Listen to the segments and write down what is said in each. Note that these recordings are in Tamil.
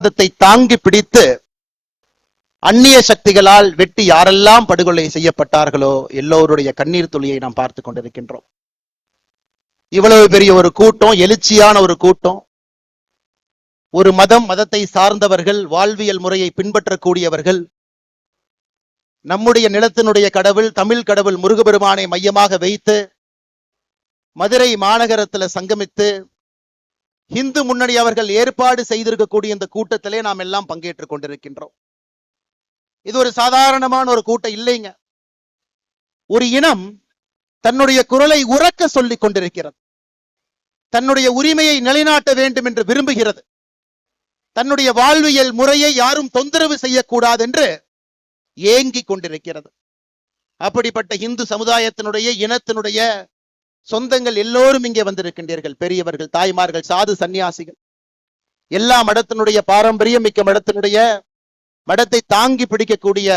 மதத்தை தாங்கி பிடித்து அந்நிய சக்திகளால் வெட்டி யாரெல்லாம் படுகொலை செய்யப்பட்டார்களோ எல்லோருடைய கண்ணீர் துளியை நாம் பார்த்து கொண்டிருக்கின்றோம். இவ்வளவு பெரிய ஒரு கூட்டம், எழுச்சியான ஒரு கூட்டம், ஒரு மதத்தை சார்ந்தவர்கள், வாழ்வியல் முறையை பின்பற்றக்கூடியவர்கள், நம்முடைய நிலத்தினுடைய கடவுள் தமிழ் கடவுள் முருகபெருமானை மையமாக வைத்து மதுரை மாநகரத்தில் சங்கமித்து இந்து முன்னணி அவர்கள் ஏற்பாடு செய்திருக்கக்கூடிய இந்த கூட்டத்திலே நாம் எல்லாம் பங்கேற்றுக் கொண்டிருக்கின்றோம். இது ஒரு சாதாரணமான ஒரு கூட்டம் இல்லைங்க. ஒரு இனம் தன்னுடைய குரலை உரக்க சொல்லிக் கொண்டிருக்கிறது, தன்னுடைய உரிமையை நிலைநாட்ட வேண்டும் என்று விரும்புகிறது, தன்னுடைய வாழ்வியல் முறையை யாரும் தொந்தரவு செய்யக்கூடாது என்று ஏங்கிக் கொண்டிருக்கிறது. அப்படிப்பட்ட இந்து சமுதாயத்தினுடைய இனத்தினுடைய சொந்தங்கள் எல்லோரும் இங்கே வந்திருக்கின்றீர்கள். பெரியவர்கள், தாய்மார்கள், சாது சன்னியாசிகள், எல்லா மடத்தினுடைய பாரம்பரியம் மிக்க மடத்தை தாங்கி பிடிக்கக்கூடிய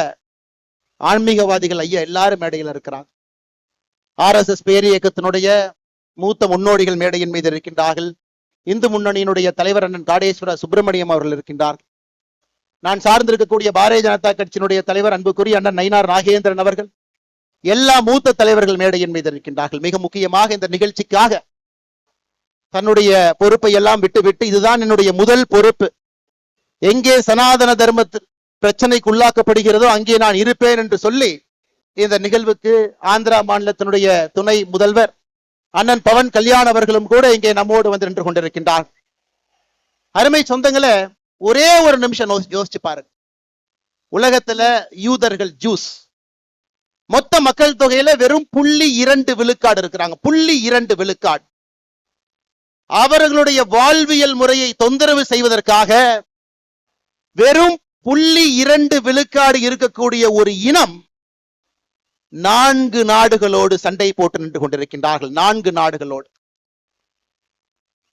ஆன்மீகவாதிகள் ஐயா எல்லாரும் மேடையில் இருக்கிறாங்க. RSS பேர் இயக்கத்தினுடைய மூத்த முன்னோடிகள் மேடையின் மீது இருக்கின்றார்கள். இந்து முன்னணியினுடைய தலைவர் அண்ணன் காடேஸ்வர சுப்பிரமணியம் அவர்கள் இருக்கின்றார்கள். நான் சார்ந்திருக்கக்கூடிய பாரதிய ஜனதா கட்சியினுடைய தலைவர் அன்புக்குரிய அண்ணன் நயினார் நாகேந்திரன் அவர்கள், எல்லா மூத்த தலைவர்கள் மேடையின் மீது இருக்கின்றார்கள். மிக முக்கியமாக இந்த நிகழ்ச்சிக்காக தன்னுடைய பொறுப்பை எல்லாம் விட்டு இதுதான் என்னுடைய முதல் பொறுப்பு, எங்கே சனாதன தர்மத்து பிரச்சனைக்கு உள்ளாக்கப்படுகிறதோ அங்கே நான் இருப்பேன் என்று சொல்லி இந்த நிகழ்வுக்கு ஆந்திரா மாநிலத்தினுடைய துணை முதல்வர் அண்ணன் பவன் கல்யாண் அவர்களும் கூட இங்கே நம்மோடு வந்து நின்று கொண்டிருக்கின்றார். அருமை சொந்தங்களை, ஒரே ஒரு நிமிஷம் யோசிச்சு பாருங்க. உலகத்துல யூதர்கள், ஜூஸ் மொத்த மக்கள் தொகையில வெறும் 0.2 விழுக்காடு இருக்கிறாங்க. 0.2 விழுக்காடு. அவர்களுடைய வாழ்வியல் முறையை தொந்தரவு செய்வதற்காக வெறும் 0.2 விழுக்காடு இருக்கக்கூடிய ஒரு இனம் 4 நாடுகளோடு சண்டை போட்டு நின்று கொண்டிருக்கின்றார்கள். 4 நாடுகளோடு.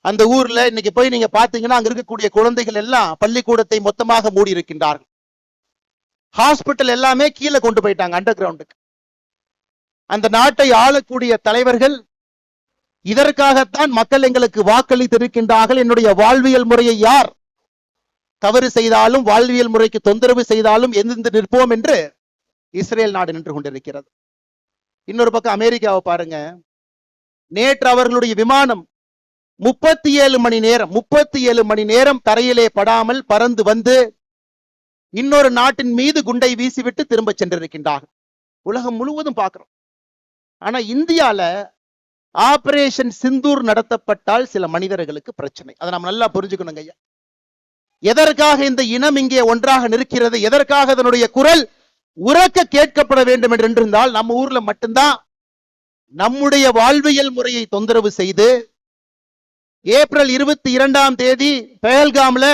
அந்த ஊர்ல இன்னைக்கு போய் நீங்க பாத்தீங்கன்னா அங்க இருக்கக்கூடிய குழந்தைகள் எல்லாம் பள்ளிக்கூடத்தை மொத்தமாக மூடி இருக்கின்றார்கள். ஹாஸ்பிட்டல் எல்லாமே கீழே கொண்டு போயிட்டாங்க, அண்டர் கிரவுண்டுக்கு. அந்த நாட்டை ஆளக்கூடிய தலைவர்கள் இதற்காகத்தான் மக்கள் எங்களுக்கு வாக்களித்திருக்கின்றார்கள், என்னுடைய வாழ்வியல் முறையை யார் தவறு செய்தாலும் வாழ்வியல் முறைக்கு தொந்தரவு செய்தாலும் எதிர்த்து நிற்போம் என்று இஸ்ரேல் நாடு நின்று கொண்டிருக்கிறது. இன்னொரு பக்கம் அமெரிக்காவை பாருங்க. நேற்று அவர்களுடைய விமானம் 37 மணி நேரம் தரையிலே படாமல் பறந்து வந்து இன்னொரு நாட்டின் மீது குண்டை வீசிவிட்டு திரும்ப சென்றிருக்கின்றார்கள். உலகம் முழுவதும் பார்க்கிறோம். ஆனா இந்தியால ஆபரேஷன் சிந்தூர் நடத்தப்பட்டால் சில மனிதர்களுக்கு பிரச்சனை. அதை நாம் நல்லா புரிஞ்சுக்கணுங்க ஐயா. எதற்காக இந்த இனம் இங்கே ஒன்றாக நிற்கிறது, எதற்காக அதனுடைய குரல் உரக்க கேட்கப்பட வேண்டும் என்று இருந்தால், நம்ம ஊர்ல மட்டும்தான் நம்முடைய வாழ்வியல் முறையை தொந்தரவு செய்து ஏப்ரல் 22ஆம் தேதி பெஹல்காம்ல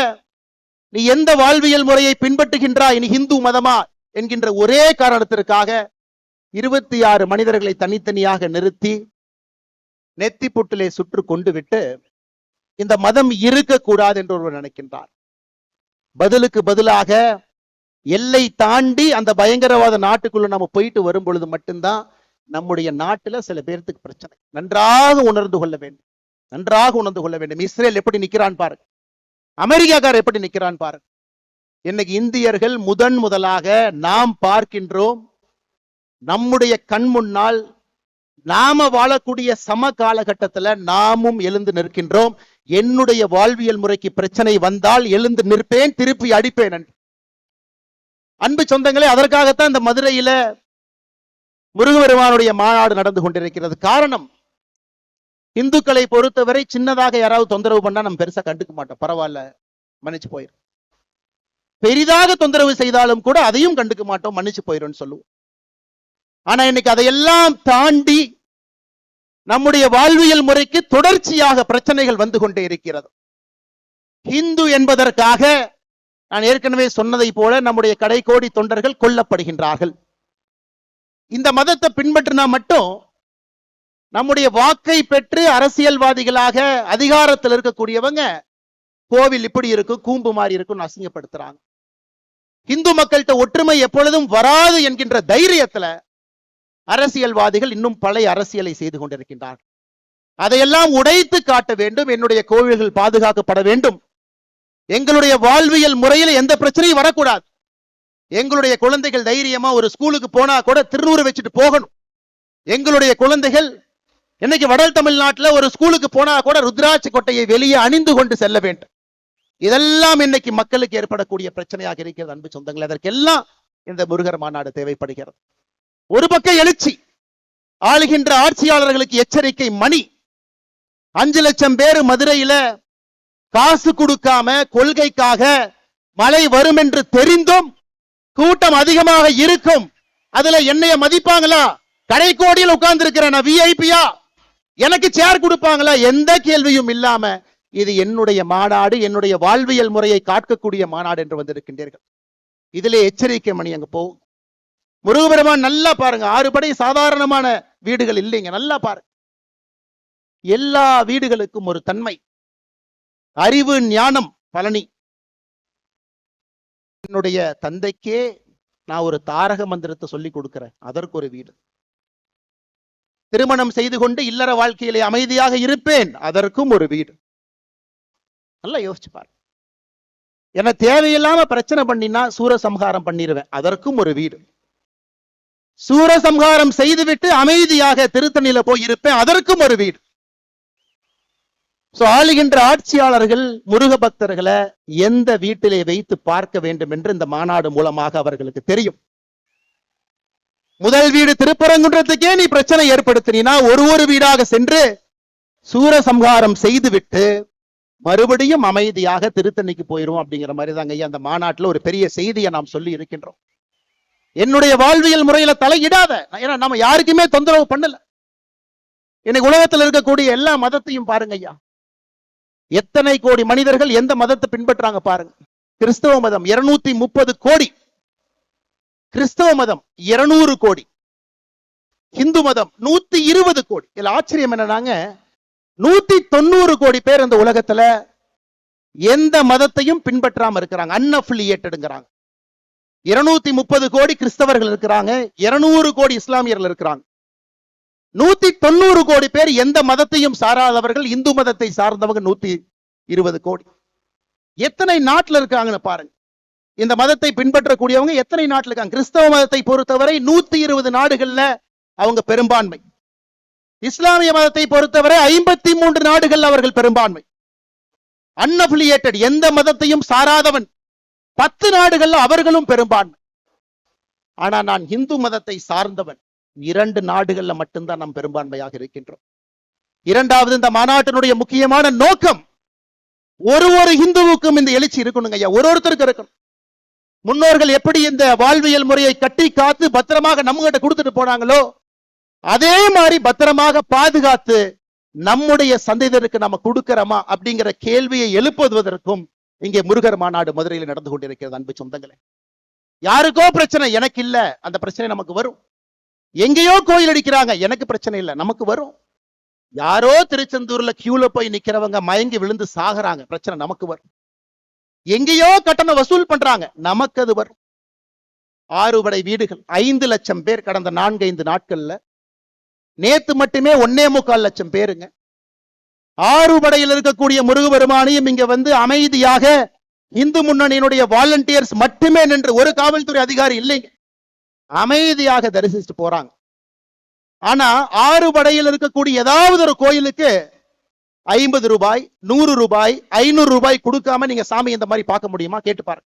நீ எந்த வாழ்வியல் முறையை பின்பற்றுகின்றாய், நீ இந்து மதமா என்கின்ற ஒரே காரணத்திற்காக 26 மனிதர்களை தனித்தனியாக நிறுத்தி நெத்தி புட்டிலே சுற்று கொண்டு விட்டு இந்த மதம் இருக்கக்கூடாது என்று ஒருவர் நினைக்கின்றார். பதிலுக்கு பதிலாக எல்லை தாண்டி அந்த பயங்கரவாத நாட்டுக்குள்ள நம்ம போயிட்டு வரும் பொழுது மட்டும்தான் நம்முடைய நாட்டுல சில பேருக்கு பிரச்சனை. நன்றாக உணர்ந்து கொள்ள வேண்டும், நன்றாக உணர்ந்து கொள்ள வேண்டும். இஸ்ரேல் எப்படி நிக்கிறான் பாருங்க, அமெரிக்காக்காரர் எப்படி நிக்கிறான் பாருங்க. இன்னைக்கு இந்தியர்கள் முதலாக நாம் பார்க்கின்றோம், நம்முடைய கண் முன்னால் நாம வாழக்கூடிய சம காலகட்டத்தில் நாமும் எழுந்து நிற்கின்றோம். என்னுடைய வாழ்வியல் முறைக்கு பிரச்சனை வந்தால் எழுந்து நிற்பேன், திருப்பி அடிப்பேன் என்று. அன்பு சொந்தங்களே, அதற்காகத்தான் இந்த மதுரையில முருகபெருமானுடைய மாநாடு நடந்து கொண்டிருக்கிறது. காரணம், இந்துக்களை பொறுத்தவரை சின்னதாக யாராவது தொந்தரவு பண்ணா நம்ம பெருசா கண்டுக்க மாட்டோம், பரவாயில்ல மன்னிச்சு போயிடும். பெரிதாக தொந்தரவு செய்தாலும் கூட அதையும் கண்டுக்க மாட்டோம், மன்னிச்சு போயிடும் சொல்லுவோம். ஆனா இன்னைக்கு அதையெல்லாம் தாண்டி நம்முடைய வாழ்வியல் முறைக்கு தொடர்ச்சியாக பிரச்சனைகள் வந்து கொண்டே இருக்கிறது. இந்து என்பதற்காக நான் ஏற்கனவே சொன்னதை போல நம்முடைய கடைக்கோடி தொண்டர்கள் கொல்லப்படுகின்றார்கள். இந்த மதத்தை பின்பற்றினா மட்டும் நம்முடைய வாக்கை பெற்று அரசியல்வாதிகளாக அதிகாரத்தில் இருக்கக்கூடியவங்க கோவில் இப்படி இருக்கும், கூம்பு மாதிரி இருக்கும் அசிங்கப்படுத்துறாங்க. இந்து மக்கள்கிட்ட ஒற்றுமை எப்பொழுதும் வராது என்கின்ற தைரியத்துல அரசியல்வாதிகள் இன்னும் பழைய அரசியலை செய்து கொண்டிருக்கின்றார்கள். அதையெல்லாம் உடைத்து காட்ட வேண்டும். என்னுடைய கோவில்கள் பாதுகாக்கப்பட வேண்டும், எங்களுடைய வாழ்வியல் முறையில எந்த பிரச்சனையும் வரக்கூடாது. எங்களுடைய குழந்தைகள் தைரியமா ஒரு ஸ்கூலுக்கு போனா கூட திருநூறு வச்சுட்டு போகணும். எங்களுடைய குழந்தைகள் இன்னைக்கு வட தமிழ்நாட்டில் ஒரு ஸ்கூலுக்கு போனா கூட ருத்ராட்சி கொட்டையை வெளியே அணிந்து கொண்டு செல்ல வேண்டும். இதெல்லாம் இன்னைக்கு மக்களுக்கு ஏற்படக்கூடிய பிரச்சனையாக இருக்கிறது. அன்பு சொந்தங்கள், அதற்கெல்லாம் இந்த முருகர் மாநாடு தேவைப்படுகிறது. ஒரு பக்கம் எழுச்சி, ஆளுகின்ற ஆட்சியாளர்களுக்கு எச்சரிக்கை மணி. 5 லட்சம் பேர் மதுரையில காசு கொடுக்காம கொள்கைக்காக மழை வரும் என்று தெரிந்தும் கூட்டம் அதிகமாக இருக்கும். அதுல என்னைய மதிப்பாங்களா? கடைக்கோடியில் உட்கார்ந்து இருக்கிறேன், விஐபியா, எனக்கு சேர் கொடுப்பாங்களா? எந்த கேள்வியும் இல்லாம இது என்னுடைய மாநாடு, என்னுடைய வாழ்வியல் முறையை காக்கக்கூடிய மாநாடு என்று வந்திருக்கின்றீர்கள். இதிலே எச்சரிக்கை மணி அங்க போகும். முருகபெருமான் நல்லா பாருங்க, 6 படை சாதாரணமான வீடுகள் இல்லைங்க. நல்லா பாருங்க, எல்லா வீடுகளுக்கும் ஒரு தன்மை, அறிவு, ஞானம். பழனி என்னுடைய தந்தைக்கே நான் ஒரு தாரக மந்திரத்தை சொல்லி கொடுக்கிறேன், அதற்கு ஒரு வீடு. திருமணம் செய்து கொண்டு இல்லற வாழ்க்கையிலே அமைதியாக இருப்பேன், அதற்கும் ஒரு வீடு. நல்லா யோசிச்சு பாரு. என்ன தேவையில்லாம பிரச்சனை பண்ணினா சூரசம்ஹாரம் பண்ணிடுவேன், அதற்கும் ஒரு வீடு. சூரசம்ஹாரம் செய்துவிட்டு அமைதியாக திருத்தணியில போய் இருப்பேன், அதற்கும் ஒரு வீடு. ஆளுகின்ற ஆட்சியாளர்கள் முருக பக்தர்களை எந்த வீட்டிலே வைத்து பார்க்க வேண்டும் என்று இந்த மாநாடு மூலமாக அவர்களுக்கு தெரியும். முதல் வீடு திருப்பரங்குன்றத்துக்கே நீ பிரச்சனை ஏற்படுத்தினா ஒரு வீடாக சென்று சூரசம்ஹாரம் செய்துவிட்டு மறுபடியும் அமைதியாக திருத்தணிக்கு போயிரும். அப்படிங்கிற மாதிரி தாங்க அந்த மாநாட்டில் ஒரு பெரிய செய்தியை நாம் சொல்லி இருக்கின்றோம். என்னுடைய வாழ்வியல் முறையில தலையிடாத, ஏன்னா நம்ம யாருக்குமே தொந்தரவு பண்ணல. இன்னைக்கு உலகத்தில் இருக்கக்கூடிய எல்லா மதத்தையும் பாருங்க ஐயா, எத்தனை கோடி மனிதர்கள் எந்த மதத்தை பின்பற்றாங்க பாருங்க. கிறிஸ்தவ மதம் 230 கோடி, கிறிஸ்தவ மதம் 200 கோடி, இந்து மதம் 120 கோடி. இதுல ஆச்சரியம் என்னன்னாங்க, 190 கோடி பேர் இந்த உலகத்துல எந்த மதத்தையும் பின்பற்றாம இருக்கிறாங்க, அன்அஃபிலியேட்டட்ங்கறாங்க. 230 கோடி கிறிஸ்தவர்கள் இருக்கிறாங்க, 200 கோடி இஸ்லாமியர்கள் இருக்கிறாங்க. 190 கோடி பேர் எந்த மதத்தையும் சாராதவர்கள், இந்து மதத்தை சார்ந்தவங்க 120 கோடி. எத்தனை நாட்டில் இருக்காங்கன்னு பாருங்க. இந்த மதத்தை பின்பற்றக்கூடியவங்க எத்தனை நாட்டில் இருக்காங்க? கிறிஸ்தவ மதத்தை பொறுத்தவரை 120 நாடுகள்ல அவங்க பெரும்பான்மை. இஸ்லாமிய மதத்தை பொறுத்தவரை 53 நாடுகள் அவர்கள் பெரும்பான்மை. அன்அஃபிலியேட்டட், எந்த மதத்தையும் சாராதவன் 10 நாடுகள்ல அவர்களும் பெரும்பான்மை. ஆனா நான் இந்து மதத்தை சார்ந்தவன், 2 நாடுகள்ல மட்டும்தான் நாம் பெரும்பான்மையாக இருக்கின்றோம். இரண்டாவது, இந்த மாநாட்டினுடைய முக்கியமான நோக்கம், ஒரு இந்துவுக்கும் இந்த எழுச்சி இருக்கணுங்க ஐயா, ஒருத்தருக்கு இருக்கணும். முன்னோர்கள் எப்படி இந்த வாழ்வியல் முறையை கட்டி காத்து பத்திரமாக நம்ம கிட்ட கொடுத்துட்டு போனாங்களோ, அதே மாதிரி பத்திரமாக பாதுகாத்து நம்முடைய சந்ததியருக்கு நம்ம கொடுக்கிறோமா அப்படிங்கிற கேள்வியை எழுப்புவதற்கும் இங்கே முருகர் மாநாடு மதுரையில் நடந்து கொண்டிருக்கிறது. அன்பு சொந்தங்களே, யாருக்கோ பிரச்சனை, எனக்கு இல்ல, அந்த பிரச்சனை நமக்கு வரும். எங்கேயோ கோயில் அடிக்கிறாங்க, எனக்கு பிரச்சனை இல்லை, நமக்கு வரும். யாரோ திருச்செந்தூர்ல கியூல போய் நிக்கிறவங்க மயங்கி விழுந்து சாகுறாங்க, பிரச்சனை நமக்கு வரும். எங்கேயோ கட்டணம் வசூல் பண்றாங்க, நமக்கு அது வரும். 6 படை வீடுகள், 5 லட்சம் பேர் கடந்த 4-5 நாட்கள்ல. நேத்து மட்டுமே 1.25 லட்சம் பேருங்க. 6 படையில் இருக்கக்கூடிய முருகபெருமானையும் இங்க வந்து அமைதியாக இந்து முன்னணியினுடைய வாலண்டியர்ஸ் மட்டுமே நின்று, ஒரு காவல்துறை அதிகாரி இல்லைங்க, அமைதியாக தரிசிச்சுட்டு போறாங்க. ஆனா 6 படையில் இருக்கக்கூடிய ஏதாவது ஒரு கோயிலுக்கு 50 ரூபாய், 100 ரூபாய், 500 ரூபாய் கொடுக்காம நீங்க சாமி இந்த மாதிரி பார்க்க முடியுமா? கேட்டு பாருங்க.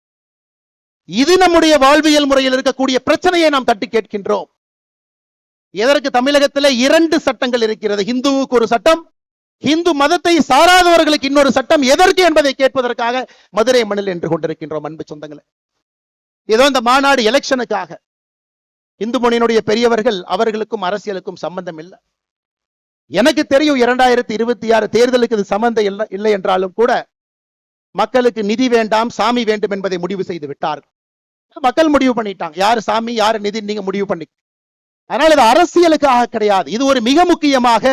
இது நம்முடைய வாழ்வியல் முறையில் இருக்கக்கூடிய பிரச்சனையை நாம் தட்டி கேட்கின்றோம். எதற்கு தமிழகத்தில் 2 சட்டங்கள் இருக்கிறது, இந்துவுக்கு ஒரு சட்டம், இந்து மதத்தை சாராதவர்களுக்கு இன்னொரு சட்டம். எதற்கு என்பதை கேட்பதற்காக மதுரை மண்ணில் என்று கொண்டிருக்கின்றோம். அன்பு சொந்தங்களே, ஏதோ இந்த மாநாடு எலெக்ஷனுக்காக, இந்து முன்னணியினுடைய பெரியவர்கள், அவர்களுக்கும் அரசியலுக்கும் சம்பந்தம் இல்லை. எனக்கு தெரியும் 2026 தேர்தலுக்கு இது சம்பந்தம் இல்லை என்றாலும் கூட மக்களுக்கு நிதி வேண்டாம், சாமி வேண்டும் என்பதை முடிவு செய்து விட்டார்கள். மக்கள் முடிவு பண்ணிட்டாங்க, யாரு சாமி யாரு நிதி நீங்க முடிவு பண்ணி. அதனால இது அரசியலுக்காக கிடையாது. இது ஒரு மிக முக்கியமாக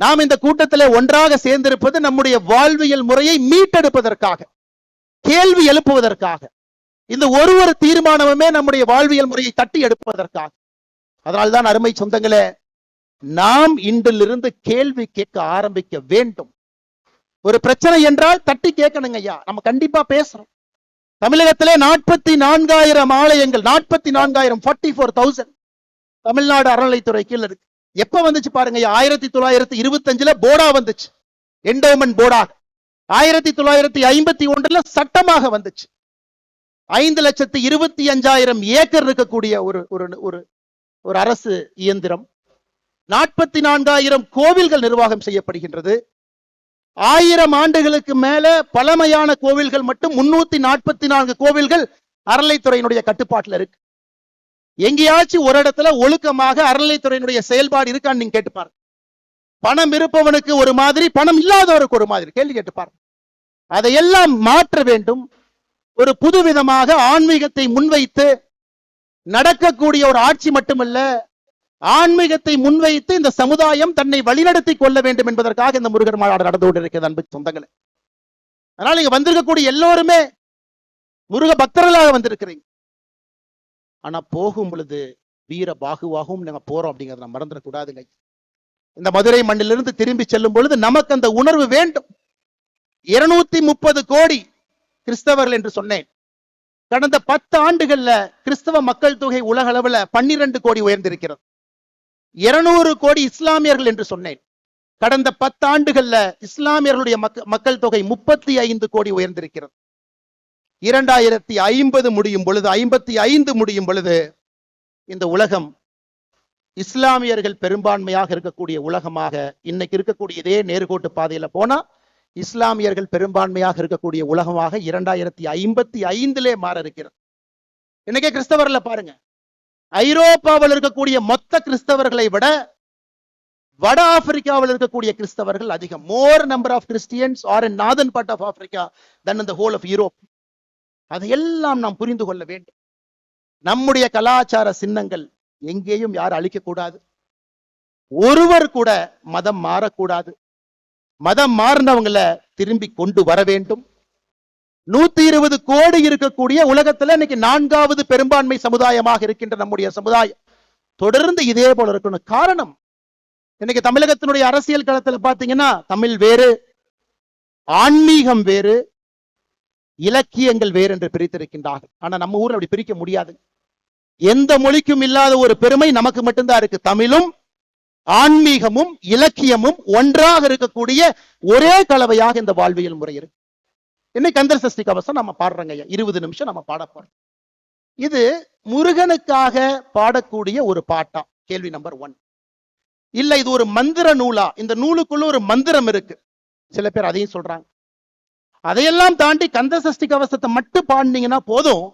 நாம் இந்த கூட்டத்தில் ஒன்றாக சேர்ந்திருப்பது நம்முடைய வாழ்வியல் முறையை மீட்டெடுப்பதற்காக, கேள்வி எழுப்புவதற்காக. இந்த ஒரு தீர்மானமுமே நம்முடைய வாழ்வியல் முறையை தட்டி எடுப்பதற்காக. அதனால்தான் அருமை சொந்தங்களே, நாம் இன்றிலிருந்து கேள்வி கேட்க ஆரம்பிக்க வேண்டும். ஒரு பிரச்சனை என்றால் தட்டி கேட்கணுங்க ஐயா. நம்ம கண்டிப்பா பேசுறோம். தமிழகத்திலே 44,000 ஆலயங்கள், 44,000, 44,000 தமிழ்நாடு அறநிலைத்துறை கீழ இருக்கு. எப்ப வந்துச்சு பாருங்க, 1925 போர்டா வந்துச்சு, என்டோமென்ட் போர்டாக. 1951 சட்டமாக வந்துச்சு. 5,25,000 ஏக்கர் இருக்கக்கூடிய ஒரு அரசு இயந்திரம். 44,000 கோவில்கள் நிர்வாகம் செய்யப்படுகின்றது. 1000 ஆண்டுகளுக்கு மேல பழமையான கோவில்கள் மட்டும் 344 கோவில்கள் அறநிலைத்துறையினுடைய கட்டுப்பாட்டில் இருக்கு. எங்கேயாச்சும் ஒரு இடத்துல ஒழுக்கமாக அறநிலைத்துறையினுடைய செயல்பாடு இருக்கான்னு நீங்க கேட்டுப்பாரு. பணம் இருப்பவனுக்கு ஒரு மாதிரி, பணம் இல்லாதவருக்கு ஒரு மாதிரி. கேள்வி கேட்டுப்பாரு. அதையெல்லாம் மாற்ற வேண்டும். ஒரு புதுவிதமாக ஆன்மீகத்தை முன்வைத்து நடக்கக்கூடிய ஒரு ஆட்சி மட்டுமல்ல, ஆன்மீகத்தை முன்வைத்து இந்த சமுதாயம் தன்னை வழிநடத்தி கொள்ள வேண்டும் என்பதற்காக இந்த முருகர் மாநாடு நடந்து கொண்டிருக்கிறது அன்பு சொந்தங்களே. அதனால இங்க வந்திருக்கக்கூடிய எல்லோருமே முருக பக்தர்களாக வந்திருக்கிறீங்க. ஆனா போகும் பொழுது வீர பாகுவாகவும் நாங்க போறோம் அப்படிங்கறத நம்ம மறந்துடக்கூடாதுங்க. இந்த மதுரை மண்ணிலிருந்து திரும்பி செல்லும் பொழுது நமக்கு அந்த உணர்வு வேண்டும். 230 கோடி கிறிஸ்தவர்கள் என்று சொன்னேன். கடந்த 10 ஆண்டுகள்ல கிறிஸ்தவ மக்கள் தொகை உலக அளவுல 12 கோடி உயர்ந்திருக்கிறது. 200 கோடி இஸ்லாமியர்கள் என்று சொன்னேன். கடந்த 10 ஆண்டுகள்ல இஸ்லாமியர்களுடைய மக்கள் தொகை 35 கோடி உயர்ந்திருக்கிறது. 2050 முடியும் பொழுது, 55 முடியும் பொழுது இந்த உலகம் இஸ்லாமியர்கள் பெரும்பான்மையாக இருக்கக்கூடிய உலகமாக, இன்னைக்கு இருக்கக்கூடிய இதே நேர்கோட்டு பாதையில போனா இஸ்லாமியர்கள் பெரும்பான்மையாக இருக்கக்கூடிய உலகமாக 2055 மாற இருக்கிறது. இன்னைக்கே கிறிஸ்தவர்ல பாருங்க, ஐரோப்பாவில் இருக்கக்கூடிய மொத்த கிறிஸ்தவர்களை விட வட ஆப்பிரிக்காவில் இருக்கக்கூடிய கிறிஸ்தவர்கள் அதிகம். More number of Christians are in northern part of Africa than in the whole of Europe. அதையெல்லாம் நாம் புரிந்து கொள்ள வேண்டும். நம்முடைய கலாச்சார சின்னங்கள் எங்கேயும் யாரும் அழிக்கக்கூடாது. ஒருவர் கூட மதம் மாறக்கூடாது. மதம் மாறினவங்களை திரும்பி கொண்டு வர வேண்டும். 120 கோடி இருக்கக்கூடிய உலகத்துல இன்னைக்கு 4வது பெரும்பான்மை சமுதாயமாக இருக்கின்ற நம்முடைய சமுதாயம் தொடர்ந்து இதே போல இருக்கணும். காரணம், இன்னைக்கு தமிழகத்தினுடைய அரசியல் களத்துல பாத்தீங்கன்னா தமிழ் வேறு, ஆன்மீகம் வேறு, இலக்கியங்கள் வேறு என்று பிரித்திருக்கின்றார்கள். ஆனா நம்ம ஊர்ல அப்படி பிரிக்க முடியாது. எந்த மொழிக்கும் இல்லாத ஒரு பெருமை நமக்கு மட்டும்தான் இருக்கு. தமிழும் ஆன்மீகமும் இலக்கியமும் ஒன்றாக இருக்கக்கூடிய ஒரே கலவையாக இந்த வாழ்வியல் முறை இருக்கு. இன்னைக்கு கந்தர் சஷ்டி கவசம் நம்ம பாடுறோங்க, 20 நிமிஷம் நம்ம பாட போறோம். இது முருகனுக்காக பாடக்கூடிய ஒரு பாட்டா? கேள்வி நம்பர் 1. இல்ல இது ஒரு மந்திர நூலா? இந்த நூலுக்குள்ள ஒரு மந்திரம் இருக்கு, சில பேர் அதையும் சொல்றாங்க. அதையெல்லாம் தாண்டி கந்த சஷ்டி கவசத்தை மட்டும் பாடினீங்கன்னா போதும்,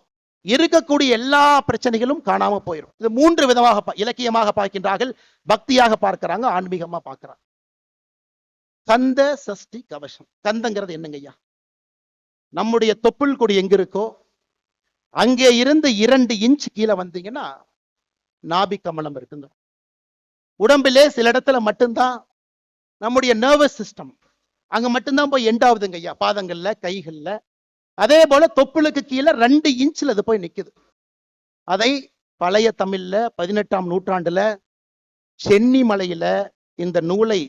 இருக்கக்கூடிய எல்லா பிரச்சனைகளும் காணாம போயிடும். இது 3 விதமாக இலக்கியமாக பார்க்கின்றார்கள், பக்தியாக பார்க்கிறாங்க, ஆன்மீகமா பார்க்கிறாங்க. கந்த சஷ்டி கவசம். கந்தங்கிறது என்னங்க ஐயா? நம்முடைய தொப்புள் கொடி எங்க இருக்கோ அங்கே இருந்து 2 இன்ச் கீழே வந்தீங்கன்னா நாபி கமலம் இருக்குங்க. உடம்பிலே சில இடத்துல மட்டும்தான் நம்முடைய நர்வஸ் சிஸ்டம் அங்க மட்டும்தான் போய் எண்ட் ஆகுதுங்க ஐயா, பாதங்கள்ல, கைகள்ல. அதே போல தொப்புளுக்கு கீழே 2 இன்ச்ல அது போய் நிக்குது. அதை பழைய தமிழ்ல 18ஆம் நூற்றாண்டுல சென்னி மலையில இந்த நூலை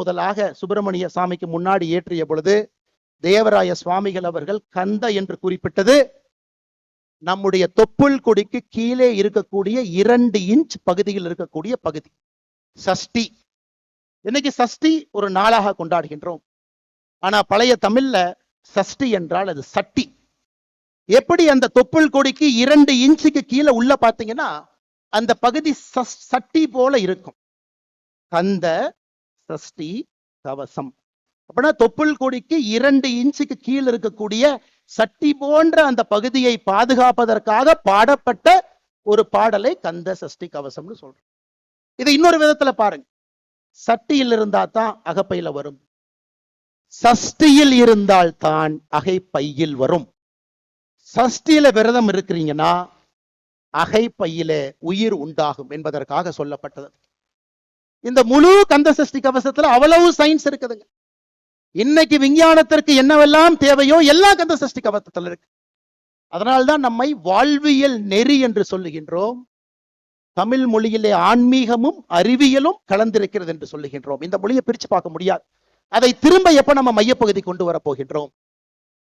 முதலாக சுப்பிரமணிய சாமிக்கு முன்னாடி ஏற்றிய பொழுது தேவராய சுவாமிகள் அவர்கள் கந்த என்று குறிப்பிட்டது நம்முடைய தொப்புள் கொடிக்கு கீழே இருக்கக்கூடிய 2 இன்ச் பகுதியில் இருக்கக்கூடிய பகுதி. சஷ்டி. இன்னைக்கு சஷ்டி ஒரு நாளாக கொண்டாடுகின்றோம். ஆனா பழைய தமிழ்ல சஷ்டி என்றால் அது சட்டி. எப்படி அந்த தொப்புள் கொடிக்கு 2 இன்ச்சுக்கு கீழே உள்ள பாத்தீங்கன்னா அந்த பகுதி சட்டி போல இருக்கும். கந்த சஷ்டி கவசம் அப்படின்னா தொப்புள் கொடிக்கு 2 இன்ச்சுக்கு கீழே இருக்கக்கூடிய சட்டி போன்ற அந்த பகுதியை பாதுகாப்பதற்காக பாடப்பட்ட ஒரு பாடலை கந்த சஷ்டி கவசம்னு சொல்றோம். இது இன்னொரு விதத்துல பாருங்க, சட்டியில் இருந்தா தான் அகப்பையில வரும், சஷ்டியில் இருந்தால் தான் அகைப்பையில் வரும். சஷ்டியில விரதம் இருக்கிறீங்கன்னா அகைப்பையில உயிர் உண்டாகும் என்பதற்காக சொல்லப்பட்டது. இந்த முழு கந்த சஷ்டி கவசத்துல அவ்வளவு சயின்ஸ் இருக்குதுங்க. இன்னைக்கு விஞ்ஞானத்திற்கு என்னவெல்லாம் தேவையோ எல்லா கந்த சஷ்டி கவசத்துல இருக்கு. அதனால்தான் நம்மை வாழ்வியல் நெறி என்று சொல்லுகின்றோம். தமிழ் மொழியிலே ஆன்மீகமும் அறிவியலும் கலந்திருக்கிறது என்று சொல்லுகின்றோம். இந்த மொழியை பிரிச்சு பார்க்க முடியாது. அதை திரும்ப எப்ப நம்ம மையப்பகுதி கொண்டு வர போகின்றோம்?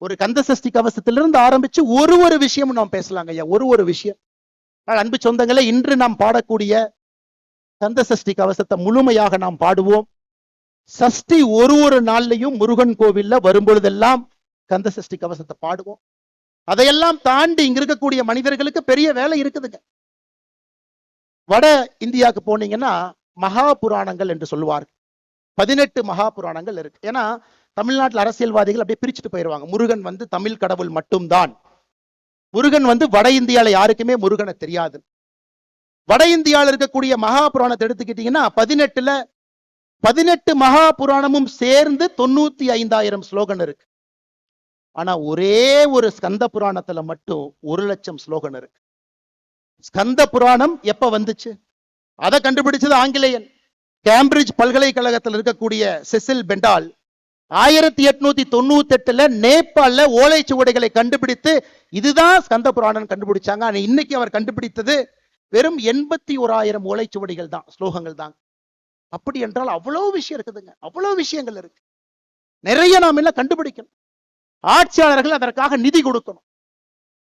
ஒரு கந்த சஷ்டி கவசத்திலிருந்து ஆரம்பிச்சு ஒரு விஷயமும் நாம் பேசலாங்க ஐயா, ஒரு விஷயம். அன்பு சொந்தங்களே, இன்று நாம் பாடக்கூடிய கந்த சஷ்டி கவசத்தை முழுமையாக நாம் பாடுவோம். சஷ்டி ஒரு நாள்லையும் முருகன் கோவில்ல வரும்பொழுதெல்லாம் கந்த சஷ்டி கவசத்தை பாடுவோம். அதையெல்லாம் தாண்டி இங்க இருக்கக்கூடிய மனிதர்களுக்கு பெரிய வேலை இருக்குதுங்க. வட இந்தியாவுக்கு போனீங்கன்னா மகா புராணங்கள் என்று சொல்லுவார்கள். 18 மகா புராணங்கள் இருக்கு. ஏன்னா தமிழ்நாட்டில் அரசியல்வாதிகள் அப்படியே பிரிச்சுட்டு போயிருவாங்க. முருகன் வந்து தமிழ் கடவுள் மட்டும்தான். முருகன் வந்து வட இந்தியால யாருக்குமே முருகனை தெரியாது. வட இந்தியாவில் இருக்கக்கூடிய மகா புராணத்தை எடுத்துக்கிட்டீங்கன்னா 18 மகா புராணமும் சேர்ந்து 95,000 ஸ்லோகன் இருக்கு. ஆனா ஒரே ஒரு ஸ்கந்த புராணத்துல மட்டும் 1,00,000 ஸ்லோகன் இருக்கு. ஸ்கந்த புராணம் எப்ப வந்துச்சு? அதை கண்டுபிடிச்சது ஆங்கிலேயன். கேம்பிரிட்ஜ் பல்கலைக்கழகத்தில் இருக்கக்கூடிய செசில் பெண்டால் 1898 நேபாள ஓலைச்சுவடைகளை கண்டுபிடித்து இதுதான் ஸ்கந்த புராணம் கண்டுபிடிச்சாங்க. ஆனா இன்னைக்கு அவர் கண்டுபிடித்தது வெறும் 81,000 ஓலைச்சுவடிகள் தான், ஸ்லோகங்கள் தான். அப்படி என்றால் அவ்வளவு விஷயம் இருக்குதுங்க, அவ்வளவு விஷயங்கள் இருக்கு. நிறைய நாம் என்ன கண்டுபிடிக்கணும். ஆட்சியாளர்கள் அதற்காக நிதி கொடுக்கணும்.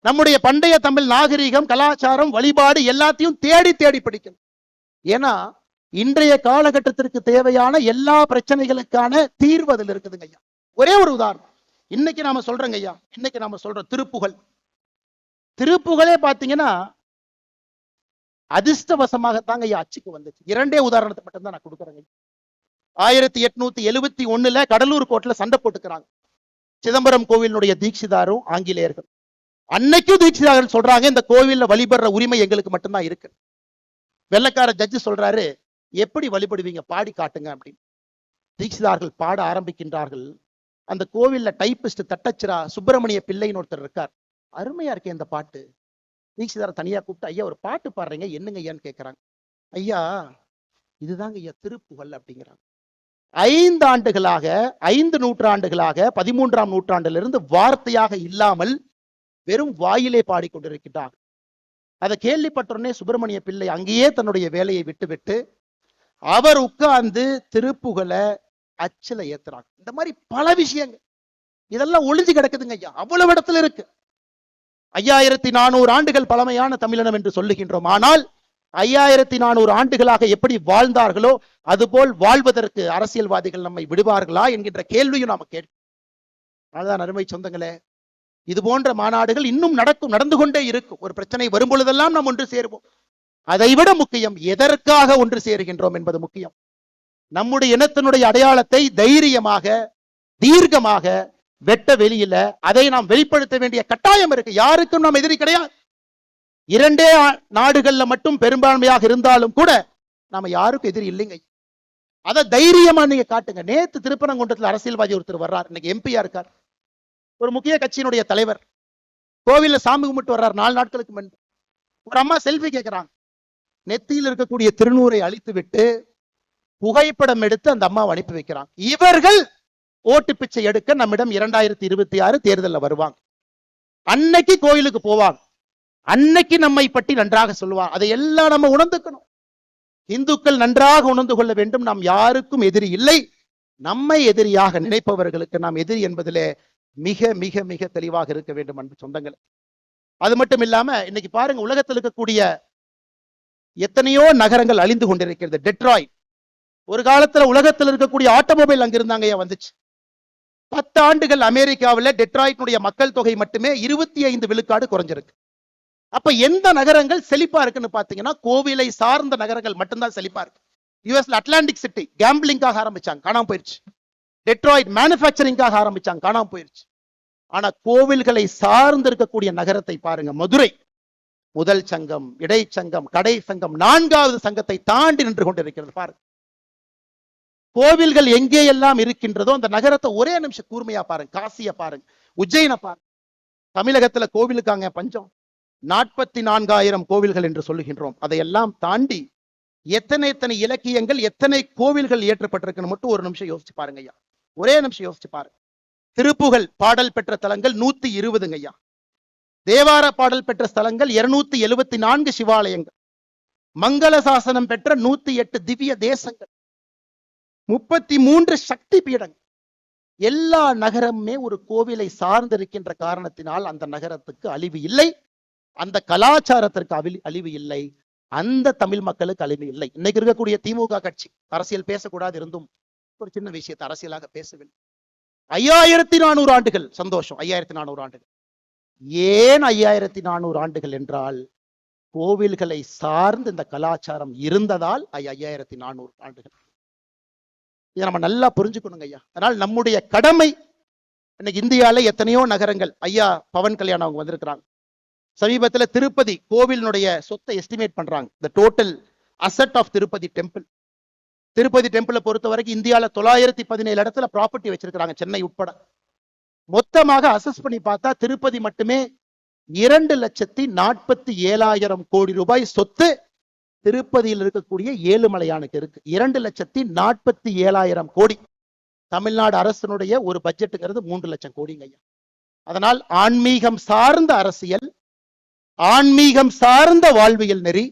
நம்முடைய பண்டைய தமிழ் நாகரிகம், கலாச்சாரம், வழிபாடு எல்லாத்தையும் தேடி தேடி படிக்கணும். ஏன்னா இன்றைய காலகட்டத்திற்கு தேவையான எல்லா பிரச்சனைகளுக்கான தீர்வு அதில் இருக்குதுங்க ஐயா. ஒரே ஒரு உதாரணம் இன்னைக்கு நாம சொல்றோங்க ஐயா. இன்னைக்கு நாம சொல்றோம் திருப்புகழே பாத்தீங்கன்னா அதிர்ஷ்டவசமாகத்தாங்க ஐயா அச்சுக்கு வந்துச்சு. 2 உதாரணத்தை மட்டும் தான் நான் கொடுக்குறேங்க. 1871 கடலூர் கோட்ல சண்டை போட்டுக்கிறாங்க சிதம்பரம் கோவிலுடைய தீட்சிதாரும் ஆங்கிலேயர்கள். அன்னைக்கும் தீட்சிதார்கள் சொல்றாங்க இந்த கோவில்ல வழிபடுற உரிமை எங்களுக்கு மட்டும்தான் இருக்கு. வெள்ளக்கார ஜட்ஜு சொல்றாரு, எப்படி வழிபடுவீங்க, பாடி காட்டுங்க அப்படின்னு. தீட்சிதார்கள் பாட ஆரம்பிக்கின்றார்கள். அந்த கோவில்ல டைப்பிஸ்ட் தட்டச்சிரா சுப்பிரமணிய பிள்ளைன்னு ஒருத்தர் இருக்கார். அருமையா இருக்கே இந்த பாட்டு. தீட்சிதாரை தனியா கூப்பிட்டு, ஐயா ஒரு பாட்டு பாடுறீங்க, என்னங்க ஐயான்னு கேட்கிறாங்க. ஐயா இதுதாங்க ஐயா திருப்புகழ் அப்படிங்கிறாங்க. 5 ஆண்டுகளாக 5 நூற்றாண்டுகளாக 13ஆம் நூற்றாண்டிலிருந்து வார்த்தையாக இல்லாமல் வெறும் வாயிலே பாடிக்கொண்டிருக்கிறார். அதை கேள்விப்பட்டோடனே சுப்பிரமணிய பிள்ளை அங்கேயே தன்னுடைய வேலையை விட்டு அவர் உட்கார்ந்து திருப்புகழை அச்சில ஏத்துறாங்க. இந்த மாதிரி பல விஷயங்கள் இதெல்லாம் ஒளிஞ்சு கிடக்குதுங்க ஐயா, அவ்வளவு இடத்துல இருக்கு. 5400 ஆண்டுகள் பழமையான தமிழினம் என்று சொல்லுகின்றோம். ஆனால் 5400 ஆண்டுகளாக எப்படி வாழ்ந்தார்களோ அதுபோல் வாழ்வதற்கு அரசியல்வாதிகள் நம்மை விடுவார்களா என்கின்ற கேள்வியும் நாம கேட்போம். அதுதான் அருமை சொந்தங்களே, இது போன்ற மாநாடுகள் இன்னும் நடந்து கொண்டே இருக்கும். ஒரு பிரச்சனை வரும் பொழுதெல்லாம் நாம் ஒன்று சேருவோம். அதைவிட முக்கியம் எதற்காக ஒன்று சேருகின்றோம் என்பது முக்கியம். நம்முடைய இனத்தினுடைய அடையாளத்தை தைரியமாக தீர்க்கமாக வெட்ட வெளியில அதை நாம் வெளிப்படுத்த வேண்டிய கட்டாயம் இருக்கு. யாருக்கும் நாம் எதிரி கிடையாது. 2 நாடுகள்ல மட்டும் பெரும்பான்மையாக இருந்தாலும் கூட நாம யாருக்கும் எதிரி இல்லைங்க. அதை தைரியமா நீங்க காட்டுங்க. நேத்து திருப்பரங்குன்றத்தில் அரசியல்வாதி ஒருத்தர் வர்றார், இன்னைக்கு எம்பியா இருக்கார், ஒரு முக்கிய கட்சியினுடைய தலைவர். கோவில்ல சாமி கும்பிட்டு வர்றார் 4 நாட்களுக்கு முன்பு. ஒரு அம்மா செல்ஃபி கேட்கிறாங்க. நெத்தியில் இருக்கக்கூடிய திருநூரை அழித்து விட்டு புகைப்படம் எடுத்து அந்த அம்மாவை அனுப்பி வைக்கிறாங்க. இவர்கள் ஓட்டு பிச்சை எடுக்க நம்மிடம் 2026 தேர்தலில் வருவாங்க. அன்னைக்கு கோயிலுக்கு போவாங்க. அன்னைக்கு நம்மை பற்றி நன்றாக சொல்லுவாங்க. அதை எல்லாம் நம்ம உணர்ந்துக்கணும். இந்துக்கள் நன்றாக உணர்ந்து கொள்ள வேண்டும். நாம் யாருக்கும் எதிரி இல்லை. நம்மை எதிரியாக நினைப்பவர்களுக்கு நாம் எதிரி என்பதிலே மிக மிக மிக தெளிவாக இருக்க வேண்டும் அன்பு சொந்தங்கள். அது மட்டும் இல்லாம இன்னைக்கு பாருங்க, உலகத்தில் இருக்கக்கூடிய எத்தனையோ நகரங்கள் அழிந்து கொண்டிருக்கிறது. டெட்ராய்ட் ஒரு காலத்துல உலகத்தில் இருக்கக்கூடிய ஆட்டோமொபைல் அங்க இருந்தாங்க வந்துச்சு. 10 ஆண்டுகள் அமெரிக்காவில் டெட்ராய்டினுடைய மக்கள் தொகை மட்டுமே 25 விழுக்காடு குறைஞ்சிருக்கு. அப்ப எந்த நகரங்கள் செழிப்பா இருக்குன்னு பாத்தீங்கன்னா கோவிலை சார்ந்த நகரங்கள் மட்டும்தான் செழிப்பா இருக்கு. யுஎஸ்ல அட்லாண்டிக் சிட்டி கேம்பிளிங்காக ஆரம்பிச்சாங்க, காணாம போயிருச்சு. டெட்ராய்ட் மேனுஃபேக்சரிங்காக ஆரம்பிச்சாங்க, காணாம போயிருச்சு. ஆனா கோவில்களை சார்ந்து இருக்கக்கூடிய நகரத்தை பாருங்க, மதுரை முதல் சங்கம், இடைச்சங்கம், கடை சங்கம், 4வது சங்கத்தை தாண்டி நின்று கொண்டிருக்கிறது. பாருங்க, கோவில்கள் எங்கே எல்லாம் இருக்கின்றதோ அந்த நகரத்தை ஒரே நிமிஷம் கூர்மையா பாருங்க. காசிய பாருங்க, உஜ்ஜயினை பாருங்க. தமிழகத்துல கோவிலுக்காங்க பஞ்சம். 44,000 கோவில்கள் என்று சொல்லுகின்றோம். அதையெல்லாம் தாண்டி எத்தனை இலக்கியங்கள், எத்தனை கோவில்கள் இயற்றப்பட்டிருக்குன்னு மட்டும் ஒரு நிமிஷம் யோசிச்சு பாருங்க ஐயா. ஒரே நிமிஷம் யோசிச்சு பாருங்க. திருப்புகழ் பாடல் பெற்ற தலங்கள் 120 ஐயா. தேவார பாடல் பெற்ற ஸ்தலங்கள் 274 சிவாலயங்கள். மங்கள சாசனம் பெற்ற 108 திவ்ய தேசங்கள், 33 சக்தி பீடங்கள். எல்லா நகரமுமே ஒரு கோவிலை சார்ந்திருக்கின்ற காரணத்தினால் அந்த நகரத்துக்கு அழிவு இல்லை, அந்த கலாச்சாரத்திற்கு அழிவு இல்லை, அந்த தமிழ் மக்களுக்கு அழிவு இல்லை. இன்னைக்கு இருக்கக்கூடிய திமுக கட்சி அரசியல் பேசக்கூடாது இருந்தும் ஒரு சின்ன விஷயத்தை அரசியலாக பேசவில்லை. 5400 ஆண்டுகள் சந்தோஷம். 5400 ஆண்டுகள். ஏன் 5400 ஆண்டுகள் என்றால் கோவில்களை சார்ந்து இந்த கலாச்சாரம் இருந்ததால் 5400 ஆண்டுகள். இதை நம்ம நல்லா புரிஞ்சுக்கணுங்க ஐயா. அதனால் நம்முடைய கடமை, இன்னைக்கு இந்தியாவில் எத்தனையோ நகரங்கள், ஐயா பவன் கல்யாணம் அவங்க வந்திருக்கிறாங்க, சமீபத்தில் திருப்பதி கோவிலினுடைய சொத்தை எஸ்டிமேட் பண்றாங்க, the total asset of Tirupati temple. Tirupati டெம்பிளை பொறுத்த வரைக்கும் இந்தியாவில் 917 இடத்துல ப்ராப்பர்ட்டி வச்சிருக்கிறாங்க, சென்னை உட்பட. மொத்தமாக அசஸ் பண்ணி பார்த்தா திருப்பதி மட்டுமே 2,47,000 கோடி ரூபாய் சொத்து திருப்பதியில் இருக்கக்கூடிய ஏழுமலையானுக்கு இருக்கு. 2,47,000 கோடி. தமிழ்நாடு அரசினுடைய ஒரு பட்ஜெட்டுங்கிறது 3 லட்சம் கோடிங்க ஐயா. அதனால் ஆன்மீகம் சார்ந்த அரசியல், ஆன்மீகம் சார்ந்த வாழ்வியல் நெறி,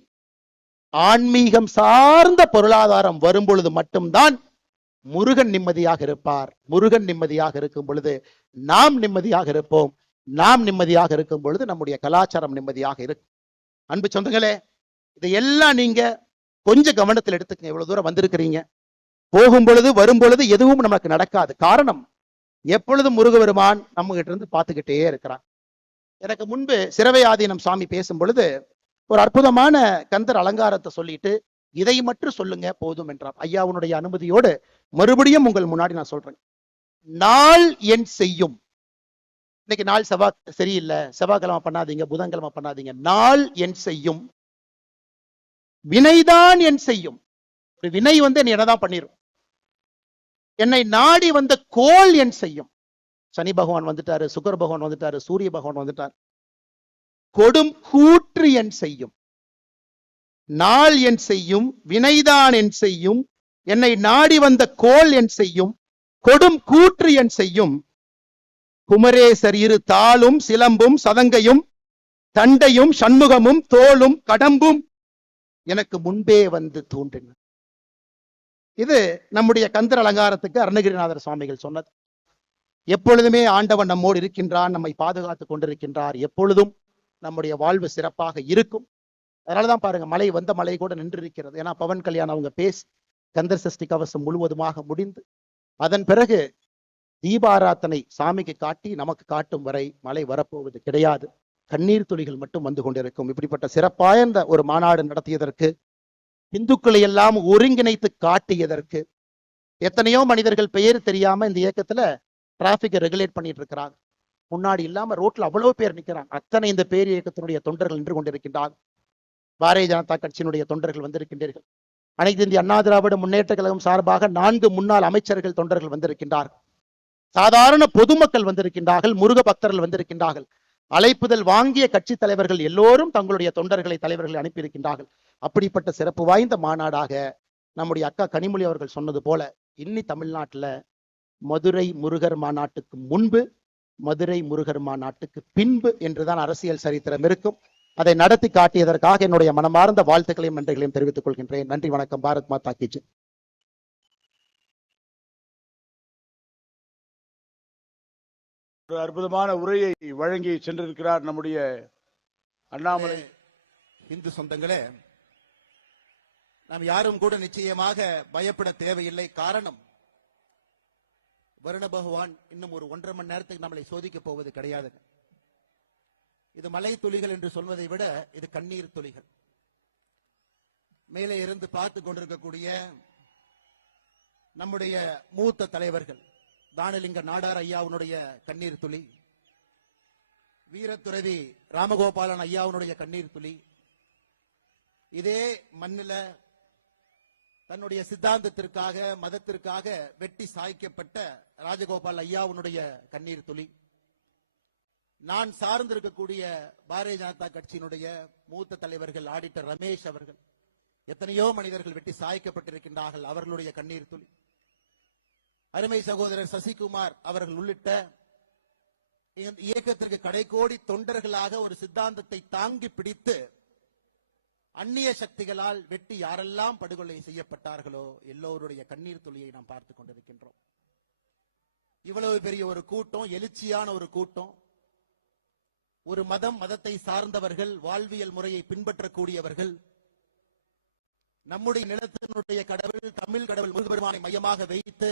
ஆன்மீகம் சார்ந்த பொருளாதாரம் வரும் பொழுது மட்டும்தான் முருகன் நிம்மதியாக இருப்பார். முருகன் நிம்மதியாக இருக்கும் பொழுது நாம் நிம்மதியாக இருப்போம். நாம் நிம்மதியாக இருக்கும் பொழுது நம்முடைய கலாச்சாரம் நிம்மதியாக இருக்கும். அன்பு சொந்தங்களே, இதையெல்லாம் நீங்க கொஞ்சம் கவனத்தில் எடுத்துக்கங்க. எவ்வளவு தூரம் வந்திருக்கிறீங்க, போகும் பொழுது வரும் பொழுது எதுவும் நமக்கு நடக்காது. காரணம், எப்பொழுதும் முருகபெருமான் நம்ம கிட்ட இருந்து பார்த்துக்கிட்டே இருக்கிறான். எனக்கு முன்பு சிரவையாதீனம் சுவாமி பேசும் பொழுது ஒரு அற்புதமான கந்தர் அலங்காரத்தை சொல்லிட்டு இதை மட்டும் சொல்லுங்க போதும் என்றார். ஐயாவுடைய அனுமதியோடு மறுபடியும் உங்கள் முன்னாடி நான் சொல்றேன். நாள் என் செய்யும். இன்னைக்கு நாள் செவ்வாய் சரியில்லை, செவ்வாய்க்கிழமை பண்ணாதீங்க, புதன்கிழமை பண்ணாதீங்க. நாள் என் செய்யும், வினைதான் என் செய்யும். வினை என்னதான் பண்ணிரும். என்னை நாடி வந்த கோள் என் செய்யும். சனி பகவான் வந்துட்டாரு, சுக்கர பகவான் வந்துட்டாரு, சூரிய பகவான் வந்துட்டார். கொடும் கூற்று என் செய்யும். நாள் என் செய்யும், வினைதான் என் செய்யும், என்னை நாடி வந்த கோள் என் செய்யும், கொடும் கூற்று என் செய்யும். குமரேசர் இரு தாளும் சிலம்பும் சதங்கையும் தண்டையும் சண்முகமும் தோளும் கடம்பும் எனக்கு முன்பே வந்து தோன்றின. இது நம்முடைய கந்தர் அலங்காரத்துக்கு அருணகிரிநாதர் சுவாமிகள் சொன்னது. எப்பொழுதுமே ஆண்டவன் நம்மோடு இருக்கின்றான், நம்மை பாதுகாத்துக் கொண்டிருக்கின்றார். எப்பொழுதும் நம்முடைய வாழ்வு சிறப்பாக இருக்கும். அதனாலதான் பாருங்க, மழை வந்த மழை கூட நின்று இருக்கிறது. ஏன்னா பவன் கல்யாணம் அவங்க பேசி கந்தர் சஷ்டி கவசம் முழுவதுமாக முடிந்து அதன் பிறகு தீபாராத்தனை சாமிக்கு காட்டி நமக்கு காட்டும் வரை மழை வரப்போவது கிடையாது. கண்ணீர் துளிகள் மட்டும் வந்து கொண்டிருக்கும். இப்படிப்பட்ட சிறப்பாய்ந்த ஒரு மாநாடு நடத்தியதற்கு, இந்துக்களை எல்லாம் ஒருங்கிணைத்து காட்டியதற்கு, எத்தனையோ மனிதர்கள் பெயர் தெரியாம இந்த இயக்கத்துல டிராபிக்கை ரெகுலேட் பண்ணிட்டு இருக்கிறாங்க. முன்னாடி இல்லாம ரோட்ல அவ்வளவு பேர் நிற்கிறாங்க. அத்தனை இந்த பேர் இயக்கத்தினுடைய தொண்டர்கள் நின்று கொண்டிருக்கின்றார். பாரதிய ஜனதா கட்சியினுடைய தொண்டர்கள் வந்திருக்கின்றீர்கள். அனைத்து இந்திய அண்ணா திராவிட முன்னேற்ற கழகம் சார்பாக 4 முன்னாள் அமைச்சர்கள் தொண்டர்கள் வந்திருக்கின்றார்கள். சாதாரண பொதுமக்கள் வந்திருக்கின்றார்கள். முருக பக்தர்கள் வந்திருக்கின்றார்கள். அழைப்புதல் வாங்கிய கட்சி தலைவர்கள் எல்லோரும் தங்களுடைய தொண்டர்களை, தலைவர்களை அனுப்பியிருக்கின்றார்கள். அப்படிப்பட்ட சிறப்பு வாய்ந்த மாநாடாக நம்முடைய அக்கா கனிமொழி அவர்கள் சொன்னது போல இன்னி தமிழ்நாட்டுல மதுரை முருகர் மாநாட்டுக்கு முன்பு, மதுரை முருகர் மாநாட்டுக்கு பின்பு என்றுதான் அரசியல் சரித்திரம் இருக்கும். அதை நடத்தி காட்டியதற்காக என்னுடைய மனமார்ந்த வாழ்த்துக்களையும் நன்றிகளையும் தெரிவித்துக் கொள்கின்றேன். நன்றி, வணக்கம். பாரத் மாதா கி ஜெய். ஒரு அற்புதமான உரையை வழங்கி சென்றிருக்கிறார் நம்முடைய அண்ணாமலை. இந்து சொந்தங்களே, நாம் யாரும் கூட நிச்சயமாக பயப்பட தேவையில்லை. காரணம், வருண பகவான் இன்னும் ஒரு 1.5 மணி நேரத்துக்கு நம்மளை சோதிக்க போவது கிடையாது. இது மலை துளிகள் என்று சொல்வதை விட இது கண்ணீர் துளிகள். மேலே இருந்து பார்த்து கொண்டிருக்கக்கூடிய நம்முடைய மூத்த தலைவர்கள், தானலிங்க நாடார் ஐயாவுடைய கண்ணீர் துளி, வீரத்துறவி ராமகோபாலன் ஐயாவுடைய கண்ணீர் துளி, இதே மண்ணில தன்னுடைய சித்தாந்தத்திற்காக, மதத்திற்காக வெட்டி சாய்க்கப்பட்ட ராஜகோபால் ஐயாவுடைய கண்ணீர் துளி, நான் சார்ந்திருக்கக்கூடிய பாரதிய ஜனதா கட்சியினுடைய மூத்த தலைவர்கள் ஆடிட்டர் ரமேஷ் அவர்கள், எத்தனையோ மனிதர்கள் வெட்டி சாய்க்கப்பட்டிருக்கின்றார்கள், அவர்களுடைய கண்ணீர் துளி, அருமை சகோதரர் சசிகுமார் அவர்கள் உள்ளிட்ட இயக்கத்திற்கு கடைகோடி தொண்டர்களாக ஒரு சித்தாந்தத்தை தாங்கி பிடித்து அந்நிய சக்திகளால் வெட்டி யாரெல்லாம் படுகொலை செய்யப்பட்டார்களோ எல்லோருடைய கண்ணீர் துளியை நாம் பார்த்துக் கொண்டிருக்கின்றோம். இவ்வளவு பெரிய ஒரு கூட்டம், எழுச்சியான ஒரு கூட்டம், ஒரு மதத்தை சார்ந்தவர்கள், வாழ்வியல் முறையை பின்பற்றக்கூடியவர்கள், நம்முடைய நிலத்தினுடைய கடவுள் தமிழ் கடவுள் முருகபெருமானை மையமாக வைத்து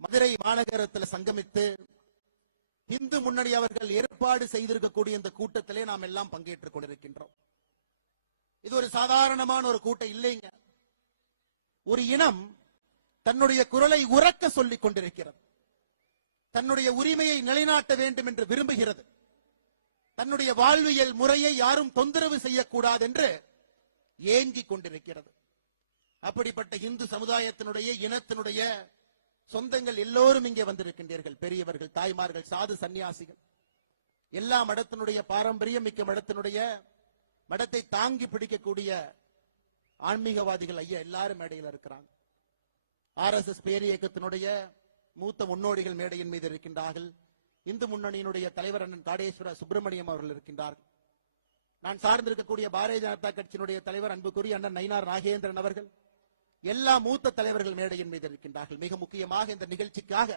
மதுரை மாநகரத்தில் சங்கமித்து இந்து முன்னணி அவர்கள் ஏற்பாடு செய்திருக்கக்கூடிய இந்த கூட்டத்திலே நாம் எல்லாம் பங்கேற்றுக் கொண்டிருக்கின்றோம். இது ஒரு சாதாரணமான ஒரு கூட்டம் இல்லைங்க. ஒரு இனம் தன்னுடைய குரலை உரக்க சொல்லிக் கொண்டிருக்கிறது, தன்னுடைய உரிமையை நிலைநாட்ட வேண்டும் என்று விரும்புகிறது, தன்னுடைய வாழ்வியல் முறையை யாரும் தொந்தரவு செய்யக்கூடாது என்று ஏங்கிக் கொண்டிருக்கிறது. அப்படிப்பட்ட இந்து சமுதாயத்தினுடைய இனத்தினுடைய சொந்தங்கள் எல்லோரும் இங்கே வந்திருக்கின்றீர்கள். பெரியவர்கள், தாய்மார்கள், சாது சன்னியாசிகள், எல்லா மடத்தினுடைய பாரம்பரியம் மிக்க மடத்தினுடைய மடத்தை தாங்கி பிடிக்கக்கூடிய ஆன்மீகவாதிகள் ஐயா எல்லாரும் மேடையில் இருக்கிறாங்க. RSS பேர் இயக்கத்தினுடைய மூத்த முன்னோடிகள் மேடையின் மீது இருக்கின்றார்கள். இந்து முன்னணியினுடைய தலைவர் அண்ணன் காடேஸ்வர சுப்பிரமணியம் அவர்கள் இருக்கின்றார்கள். நான் சார்ந்திருக்கக்கூடிய பாரதிய ஜனதா கட்சியினுடைய தலைவர் அன்புக்குரிய அண்ணன் நயினார் நாகேந்திரன் அவர்கள், எல்லா மூத்த தலைவர்கள் மேடையின் மீது இருக்கின்றார்கள். மிக முக்கியமாக இந்த நிகழ்ச்சிக்காக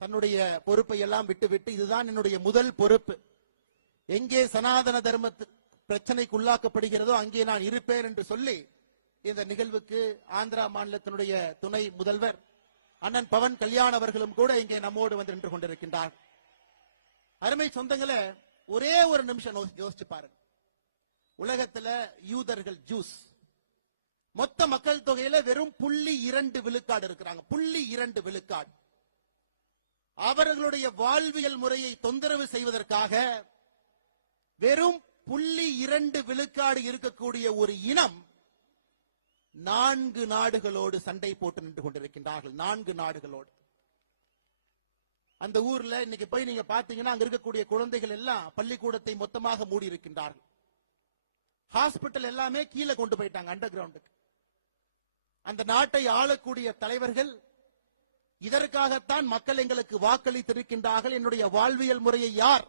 தன்னுடைய பொறுப்பை எல்லாம் விட்டுவிட்டு, இதுதான் என்னுடைய முதல் பொறுப்பு, எங்கே சனாதன தர்மத்து பிரச்சனைக்கு உள்ளாக்கப்படுகிறதோ அங்கே நான் இருப்பேன் என்று சொல்லி இந்த நிகழ்வுக்கு ஆந்திரா மாநிலத்தினுடைய துணை முதல்வர் அண்ணன் பவன் கல்யாண் அவர்களும் கூட இங்கே நம்மோடு வந்து நின்று கொண்டிருக்கின்றார். அருமை சொந்தங்களே, ஒரே ஒரு நிமிஷம் யோசிச்சு பாருங்க. உலகத்துல யூதர்கள், ஜூஸ், மொத்த மக்கள் தொகையில வெறும் 0.2 விழுக்காடு இருக்கிறாங்க. 0.2 விழுக்காடு. அவர்களுடைய வாழ்வியல் முறையை தொந்தரவு செய்வதற்காக வெறும் 0.2 விழுக்காடு இருக்கக்கூடிய ஒரு இனம் 4 நாடுகளோடு சண்டை போட்டு நின்று கொண்டிருக்கின்றார்கள். 4 நாடுகளோடு. அந்த ஊர்ல இன்னைக்கு போய் நீங்க பாத்தீங்கன்னா அங்க இருக்கக்கூடிய குழந்தைகள் எல்லாம் பள்ளிக்கூடத்தை மொத்தமாக மூடி இருக்கின்றார்கள். ஹாஸ்பிட்டல் எல்லாமே கீழே கொண்டு போயிட்டாங்க, அண்டர் கிரவுண்டுக்கு. அந்த நாட்டை ஆளக்கூடிய தலைவர்கள் இதற்காகத்தான் மக்கள் எங்களுக்கு வாக்களித்திருக்கின்றார்கள், என்னுடைய வாழ்வியல் முறையை யார்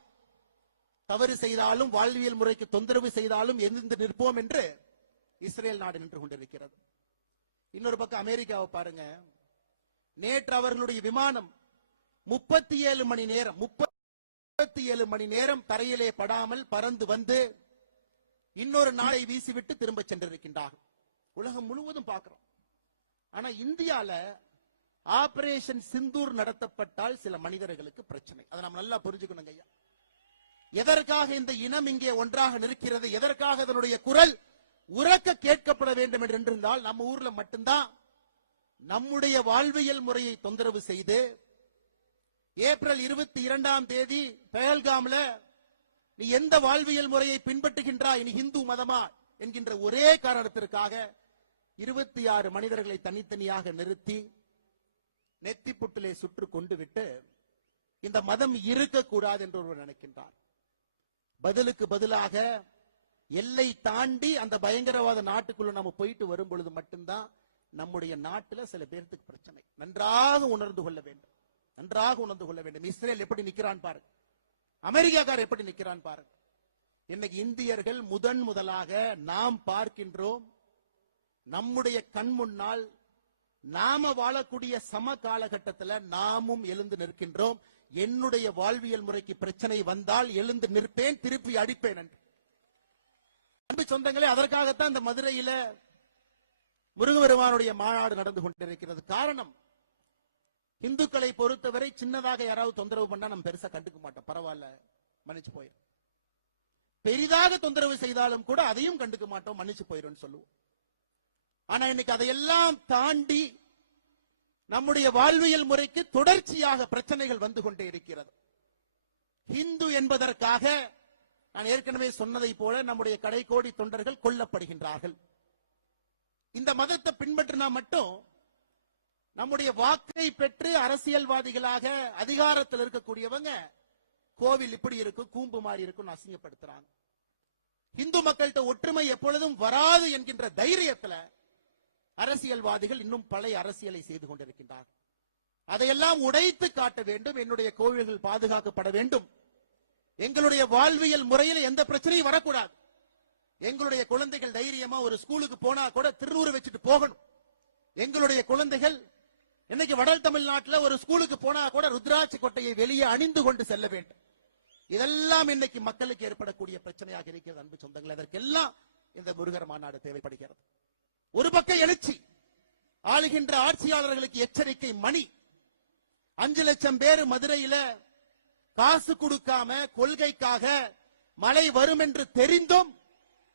தவறு செய்தாலும் வாழ்வியல் முறைக்கு தொந்தரவு செய்தாலும் எதிர்த்து நிற்போம் என்று இஸ்ரேல் நாடு நின்று கொண்டிருக்கிறது. இன்னொரு பக்கம் அமெரிக்காவை பாருங்க. நேற்று அவர்களுடைய விமானம் 37 மணி நேரம் தரையிலே படாமல் பறந்து வந்து இன்னொரு நாளை வீசிவிட்டு திரும்ப சென்றிருக்கின்றார்கள். உலகம் முழுவதும் பார்க்கிறோம். ஆனா இந்தியால ஆபரேஷன் சிந்தூர் நடத்தப்பட்டால் சில மனிதர்களுக்கு பிரச்சனை. அதை நம்ம நல்லா புரிஞ்சுக்கணும் ஐயா. எதற்காக இந்த இனம் இங்கே ஒன்றாக நிற்கிறது, எதற்காக அதனுடைய குரல் உரக்க கேட்கப்பட வேண்டும் என்று இருந்தால், நம்ம ஊர்ல மட்டும்தான் நம்முடைய வாழ்வியல் முறையை தொந்தரவு செய்து ஏப்ரல் 22ஆம் தேதி பெஹல்காம்ல நீ எந்த வாழ்வியல் முறையை பின்பற்றுகின்றாய், நீ இந்து மதமா என்கின்ற ஒரே காரணத்திற்காக 26 மனிதர்களை தனித்தனியாக நிறுத்தி நெத்திப்புட்டிலே சுற்று கொண்டு விட்டு இந்த மதம் இருக்கக்கூடாது என்று ஒருவர் நினைக்கின்றார். பதிலுக்கு பதிலாக எல்லை தாண்டி அந்த பயங்கரவாத நாட்டுக்குள்ள நம்ம போயிட்டு வரும் பொழுது மட்டும்தான் நம்முடைய நாட்டுல சில பேருக்கு பிரச்சனை. நன்றாக உணர்ந்து கொள்ள வேண்டும், நன்றாக உணர்ந்து கொள்ள வேண்டும். இஸ்ரேல் எப்படி நிக்கிறான் பாருங்க, அமெரிக்காக்கார் எப்படி நிக்கிறான் பாருங்க. இன்னைக்கு இந்தியர்கள் முதலாக நாம் பார்க்கின்றோம், நம்முடைய கண் முன்னால் நாம வாழக்கூடிய சம காலகட்டத்தில் நாமும் எழுந்து நிற்கின்றோம். என்னுடைய வாழ்வியல் முறைக்கு பிரச்சனை வந்தால் எழுந்து நிற்பேன், திருப்பி அடிப்பேன் என்று. அன்பு சொந்தங்களே, அதற்காகத்தான் இந்த மதுரையில முருகபெருமானுடைய மாநாடு நடந்து கொண்டிருக்கிறது. காரணம், இந்துக்களை பொறுத்தவரை சின்னதாக யாராவது தொந்தரவு பண்ணா நம்ம பெருசா கண்டுக்க மாட்டோம், பரவாயில்ல மன்னிச்சு போயிடும். பெரிதாக தொந்தரவு செய்தாலும் கூட அதையும் கண்டுக்க மாட்டோம், மன்னிச்சு போயிடும் சொல்லுவோம். ஆனா இன்னைக்கு அதையெல்லாம் தாண்டி நம்முடைய வாழ்வியல் முறைக்கு தொடர்ச்சியாக பிரச்சனைகள் வந்து கொண்டே இருக்கிறது. இந்து என்பதற்காக நான் ஏற்கனவே சொன்னதை போல நம்முடைய கடைக்கோடி தொண்டர்கள் கொல்லப்படுகின்றார்கள். இந்த மதத்தை பின்பற்றினா மட்டும் நம்முடைய வாக்கை பெற்று அரசியல்வாதிகளாக அதிகாரத்தில் இருக்கக்கூடியவங்க கோவில் இப்படி இருக்கும், கூம்பு மாறி இருக்கும் அசிங்கப்படுத்துறாங்க. இந்து மக்கள்கிட்ட ஒற்றுமை எப்பொழுதும் வராது என்கின்ற தைரியத்துல அரசியல்வாதிகள் இன்னும் பழைய அரசியலை செய்து கொண்டிருக்கின்றார்கள். அதையெல்லாம் உடைத்து காட்ட வேண்டும். என்னுடைய கோவில்கள் பாதுகாக்கப்பட வேண்டும். எங்களுடைய வாழ்வியல் முறையில் எந்த பிரச்சனையும் வரக்கூடாது. எங்களுடைய குழந்தைகள் தைரியமா ஒரு ஸ்கூலுக்கு போனா கூட திருநூறு வச்சுட்டு போகணும். எங்களுடைய குழந்தைகள் இன்னைக்கு வட தமிழ்நாட்டில் ஒரு ஸ்கூலுக்கு போனா கூட ருத்ராட்சி கொட்டையை வெளியே அணிந்து கொண்டு செல்ல வேண்டும். இதெல்லாம் இன்னைக்கு மக்களுக்கு ஏற்படக்கூடிய பிரச்சனையாக இருக்கிறது. அன்பு சொந்தங்கள், அதற்கெல்லாம் இந்த முருகர் மாநாடு தேவைப்படுகிறது. ஒரு பக்கம் எழுச்சி, ஆளுகின்ற ஆட்சியாளர்களுக்கு எச்சரிக்கை மணி. 5 லட்சம் பேர் மதுரையில காசு கொடுக்காம கொள்கைக்காக மழை வரும் என்று தெரிந்தும்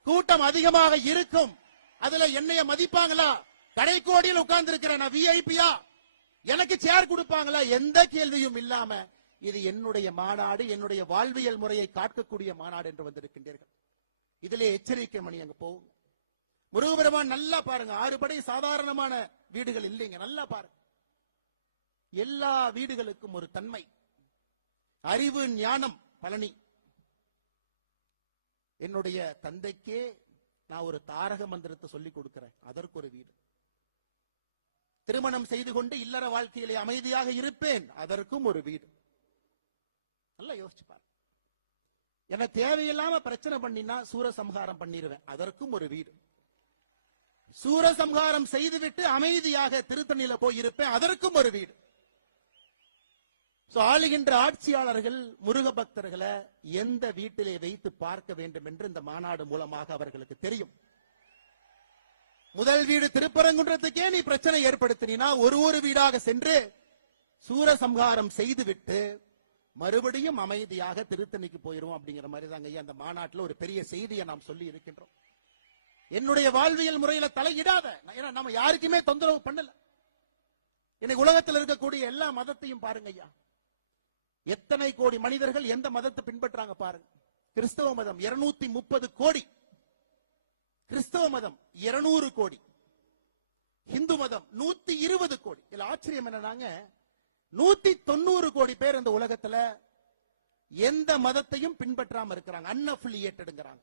கூட்டம் அதிகமாக இருக்கும். அதுல என்னைய மதிப்பாங்களா? கடைக்கோடியில் உட்கார்ந்து இருக்கிறேன், நான் விஐபியா, எனக்கு சேர் கொடுப்பாங்களா? எந்த கேள்வியும் இல்லாம இது என்னுடைய மாநாடு, என்னுடைய வாழ்வியல் முறையை காக்கக்கூடிய மாநாடு என்று வந்திருக்கின்றீர்கள். இதிலே எச்சரிக்கை மணி அங்க போகும். முருகபெருமான் நல்லா பாருங்க, 6 படை சாதாரணமான வீடுகள் இல்லைங்க. நல்லா பாருங்க, எல்லா வீடுகளுக்கும் ஒரு தன்மை, அறிவு, ஞானம். பழனி என்னுடைய தந்தைக்கே நான் ஒரு தாரக மந்திரத்தை சொல்லிக் கொடுக்கிறேன், அதற்கு ஒரு வீடு. திருமணம் செய்து கொண்டு இல்லற வாழ்க்கையிலே அமைதியாக இருப்பேன், அதற்கும் ஒரு வீடு. நல்லா யோசிச்சு பாரு. என்ன தேவையில்லாம பிரச்சனை பண்ணினா சூரசம்ஹாரம் பண்ணிடுவேன், அதற்கும் ஒரு வீடு. சூரசம்ஹாரம் செய்துவிட்டு அமைதியாக திருத்தணியில போய் இருப்பேன், அதற்கும் ஒரு வீடு. ஆளுகின்ற ஆட்சியாளர்கள் முருக பக்தர்களை எந்த வீட்டிலே வைத்து பார்க்க வேண்டும் என்று இந்த மாநாடு மூலமாக அவர்களுக்கு தெரியும். முதல் வீடு திருப்பரங்குன்றத்துக்கே நீ பிரச்சனை ஏற்படுத்தினா ஒரு வீடாக சென்று சூரசம்ஹாரம் செய்துவிட்டு மறுபடியும் அமைதியாக திருத்தணிக்கு போயிருவோம் அப்படிங்கிற மாதிரி தாங்க அந்த மாநாட்டில் ஒரு பெரிய செய்தியை நாம் சொல்லி இருக்கின்றோம். என்னுடைய வாழ்வியல் முறையில தலையிடாத, ஏன்னா நம்ம யாருக்குமே தொந்தரவு பண்ணல. இன்னைக்கு உலகத்தில் இருக்கக்கூடிய எல்லா மதத்தையும் பாருங்க ஐயா, எத்தனை கோடி மனிதர்கள் எந்த மதத்தை பின்பற்றாங்க பாருங்க. கிறிஸ்தவ மதம் 230 கோடி, கிறிஸ்தவ மதம் 200 கோடி, இந்து மதம் 120 கோடி. இதுல ஆச்சரியம் என்னன்னாங்க, 190 கோடி பேர் இந்த உலகத்துல எந்த மதத்தையும் பின்பற்றாம இருக்கிறாங்க, அன்அஃபிலியேட்டட்ங்கறாங்க.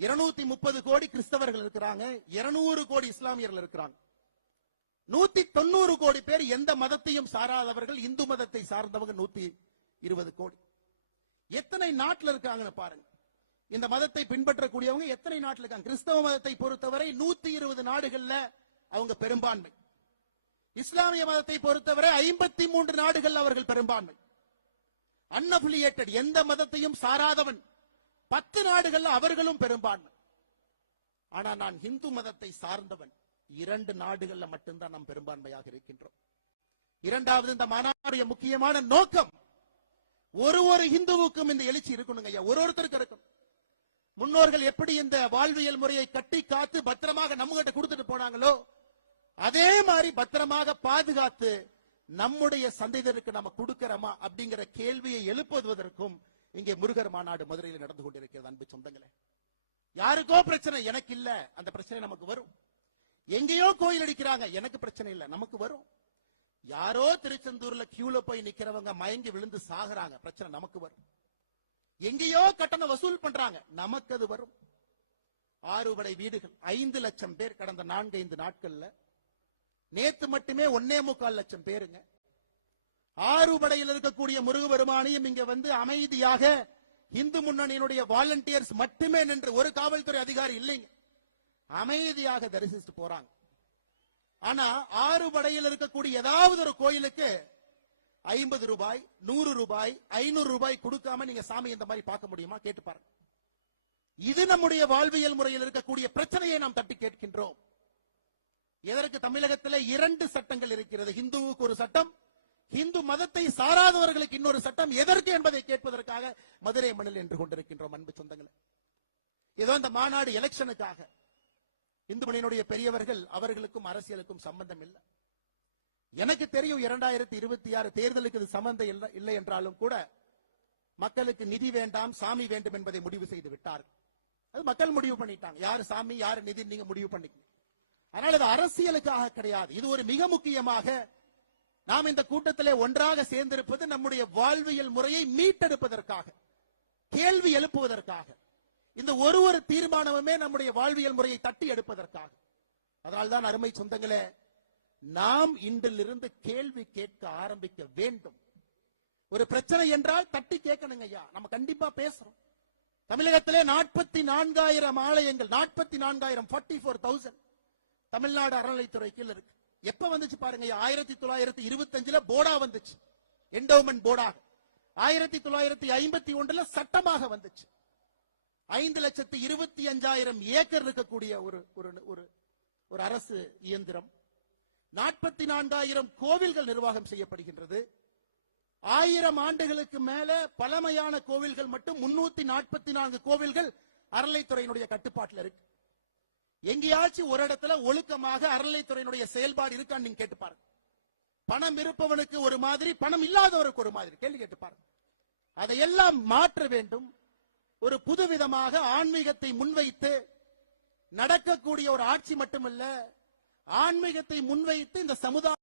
230 கோடி கிறிஸ்தவர்கள் இருக்கிறாங்க, 200 கோடி இஸ்லாமியர்கள் இருக்கிறாங்க. 190 கோடி பேர் எந்த மதத்தையும் சாராதவர்கள், இந்து மதத்தை சார்ந்தவங்க 120 கோடி. எத்தனை நாட்டில் இருக்காங்கன்னு பாருங்க. இந்த மதத்தை பின்பற்றக்கூடியவங்க எத்தனை நாட்டில் இருக்காங்க? கிறிஸ்தவ மதத்தை பொறுத்தவரை 120 நாடுகள்ல அவங்க பெரும்பான்மை. இஸ்லாமிய மதத்தை பொறுத்தவரை 53 நாடுகள் அவர்கள் பெரும்பான்மை. அன்அஃபிலியேட்டட், எந்த மதத்தையும் சாராதவன் 10 நாடுகள்ல அவர்களும் பெரும்பான்மை. ஆனா நான் இந்து மதத்தை சார்ந்தவன் 2 நாடுகள்ல மட்டும்தான் நாம் பெரும்பான்மையாக இருக்கின்றோம். இரண்டாவது, இந்த மாநாடுடைய முக்கியமான நோக்கம், ஒரு இந்துவுக்கும் இந்த எழுச்சி இருக்கணுங்க ஐயா, ஒருத்தருக்கு இருக்கும். முன்னோர்கள் எப்படி இந்த வாழ்வியல் முறையை கட்டி காத்து பத்திரமாக நம்ம கிட்ட கொடுத்துட்டு போனாங்களோ, அதே மாதிரி பத்திரமாக பாதுகாத்து நம்முடைய சந்ததியினருக்கு நம்ம கொடுக்கிறோமா அப்படிங்கிற கேள்வியை எழுப்புவதற்கும் இங்கே முருகர் மாநாடு மதுரையில் நடந்து கொண்டிருக்கிறது. அன்பு சொந்தங்களே, யாருக்கோ பிரச்சனை, எனக்கு இல்ல, அந்த பிரச்சனை நமக்கு வரும். எங்கேயோ கோயில் அடிக்கிறாங்க, எனக்கு பிரச்சனை இல்ல, நமக்கு வரும். யாரோ திருச்செந்தூர்ல கியூல போய் நிக்கிறவங்க மயங்கி விழுந்து சாகுறாங்க, பிரச்சனை நமக்கு வரும். எங்கேயோ கட்டணம் வசூல் பண்றாங்க, நமக்கு அது வரும். 6 படை வீடுகள், 5 லட்சம் பேர் கடந்த 4-5 நாட்கள்ல. நேத்து மட்டுமே 1.25 லட்சம் பேருங்க. 6 படையில் இருக்கக்கூடிய முருகபெருமானையும் இங்க வந்து அமைதியாக இந்து முன்னணியினுடைய வாலண்டியர்ஸ் மட்டுமே நின்று, ஒரு காவல்துறை அதிகாரி இல்லைங்க, அமைதியாக தரிசித்து போறாங்க. ஆனா 6 படையில் இருக்கக்கூடிய ஏதாவது ஒரு கோயிலுக்கு 50 ரூபாய், 100 ரூபாய், 500 ரூபாய் கொடுக்காம நீங்க சாமி இந்த மாதிரி பார்க்க முடியுமா? கேட்டு பாருங்க. இது நம்முடைய வாழ்வியல் முறையில் இருக்கக்கூடிய பிரச்சனையை நாம் தட்டி கேட்கின்றோம். எதற்கு தமிழகத்தில் 2 சட்டங்கள் இருக்கிறது, இந்துவுக்கு ஒரு சட்டம், இந்து மதத்தை சாராதவர்களுக்கு இன்னொரு சட்டம், எதற்கு என்பதை கேட்பதற்காக மதுரை மண்ணில் என்று கொண்டிருக்கின்றோம். அன்பு சொந்தங்களே, ஏதோ இந்த மாநாடு எலெக்ஷனுக்காக, இந்து மண்ணினுடைய பெரியவர்கள், அவர்களுக்கும் அரசியலுக்கும் சம்பந்தம் இல்லை. எனக்கு தெரியும் 2026 தேர்தலுக்கு இது சம்பந்தம் இல்லை என்றாலும் கூட மக்களுக்கு நிதி வேண்டாம், சாமி வேண்டும் என்பதை முடிவு செய்து விட்டார்கள். அது மக்கள் முடிவு பண்ணிட்டாங்க, யாரு சாமி யாரு நிதி நீங்க முடிவு பண்ணிக்கணும். அதனால இது அரசியலுக்காக கிடையாது. இது ஒரு மிக முக்கியமாக நாம் இந்த கூட்டத்திலே ஒன்றாக சேர்ந்திருப்பது நம்முடைய வாழ்வியல் முறையை மீட்டெடுப்பதற்காக, கேள்வி எழுப்புவதற்காக. இந்த ஒரு தீர்மானமுமே நம்முடைய வாழ்வியல் முறையை தட்டி எடுப்பதற்காக. அதனால்தான் அருமை சொந்தங்களே, நாம் இன்றிலிருந்து கேள்வி கேட்க ஆரம்பிக்க வேண்டும். ஒரு பிரச்சனை என்றால் தட்டி கேட்கணுங்க ஐயா, நம்ம கண்டிப்பா பேசுறோம். தமிழகத்திலே 44,000 ஆலயங்கள், 44,000 44,000 தமிழ்நாடு அறநிலைத்துறை கீழ் இருக்கு. எப்ப வந்துச்சு பாருங்க, 1925 போர்டா வந்துச்சு, என்டோமென்ட் போர்டாக. 1951 சட்டமாக வந்துச்சு. 5,25,000 ஏக்கர் இருக்கக்கூடிய ஒரு அரசு இயந்திரம். 44,000 கோவில்கள் நிர்வாகம் செய்யப்படுகின்றது. 1000 ஆண்டுகளுக்கு மேல பழமையான கோவில்கள் மட்டும் 344 கோவில்கள் அறநிலைத்துறையினுடைய கட்டுப்பாட்டில் இருக்கு. எங்கேயாச்சும் ஒரு இடத்துல ஒழுக்கமாக அறநிலைத்துறையினுடைய செயல்பாடு இருக்கான்னு நீங்க கேட்டு பாருங்க. பணம் இருப்பவனுக்கு ஒரு மாதிரி, பணம் இல்லாதவருக்கு ஒரு மாதிரி. கேள்வி கேட்டு பாருங்க. அதையெல்லாம் மாற்ற வேண்டும். ஒரு புதுவிதமாக ஆன்மீகத்தை முன்வைத்து நடக்கக்கூடிய ஒரு ஆட்சி மட்டுமல்ல, ஆன்மீகத்தை முன்வைத்து இந்த சமுதாயம்